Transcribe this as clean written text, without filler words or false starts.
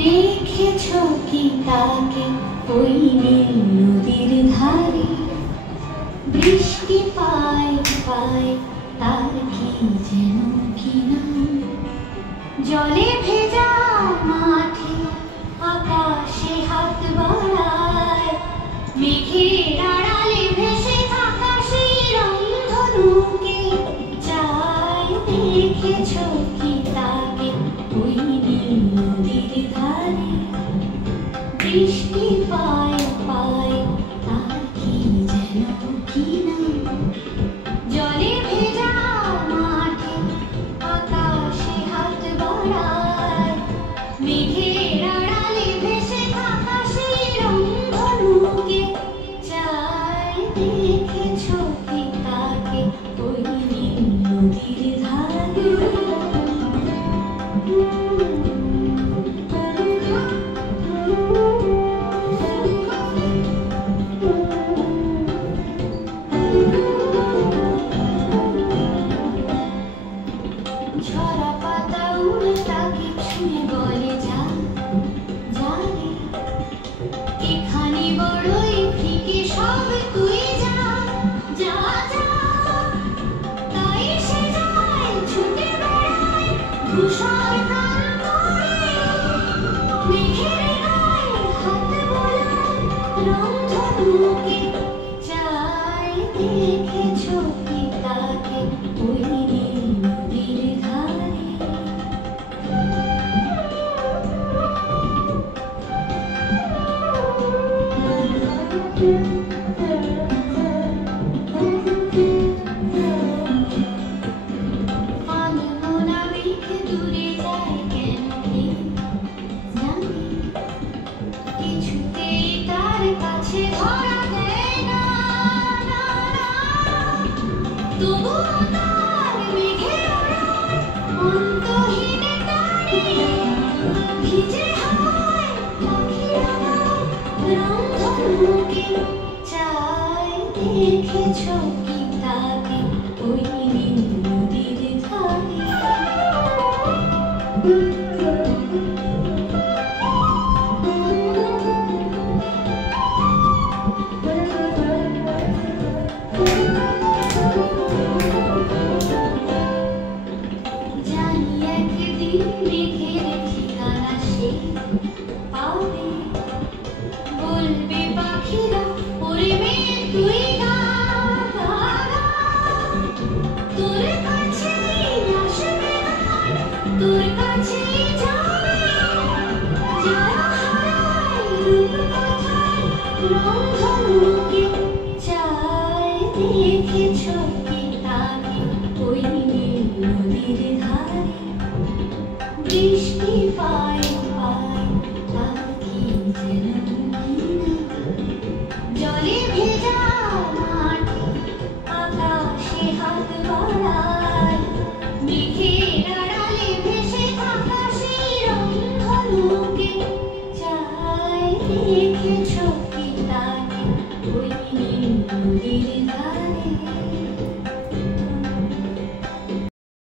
দেখেছো কি তাকে ওই নীল নদীর ধারে? বৃষ্টি পায় পায় তার কি যেন কি নাম। জলে ভেজা মাঠে আকাশে হাত বাড়ায়, মেঘের আড়ালে ভেসে থাকা সেই রংধনুকে চায়। দেখেছো কি তাকে ওই নীল নদীর ধারে? বৃষ্টি পায় পায় তার কি যেন কি নাম। জলে ভেজা মাঠে আকাশে হাত বাড়ায়, মেঘের আড়ালে ভেসে থাকা সেই রংধনুকে চায়। দেখেছো কি তাকে ওই নীল নদীর ধারে? ঝরা পাতা উড়ে তাকে ছুঁয়ে বলে যা যা রে, এখানে বড়ই ফিকে সব তুই যা যা যা। তাই সে যায় ছুটে বেড়ায় ধূসর প্রান্তরে, মেঘের গায়ে হাত বোলায় রংধনুকে চায়। দেখেছো কি তাকে ওই নীল নদীর ধারে? আনমনা মেঘ দূরে যায় কেন কে জানে, কিছুতেই তার কাছে ধরা দেয় না না না। তবুও তার মেঘে ওড়ায় অন্তহীন টানে, ভিজে হাওয়ায় পাখি ওড়ায় রংধনুকে চায়। দেখেছো কি তাকে ওই নীল নদীর ধারে? জানি একদিন মেঘের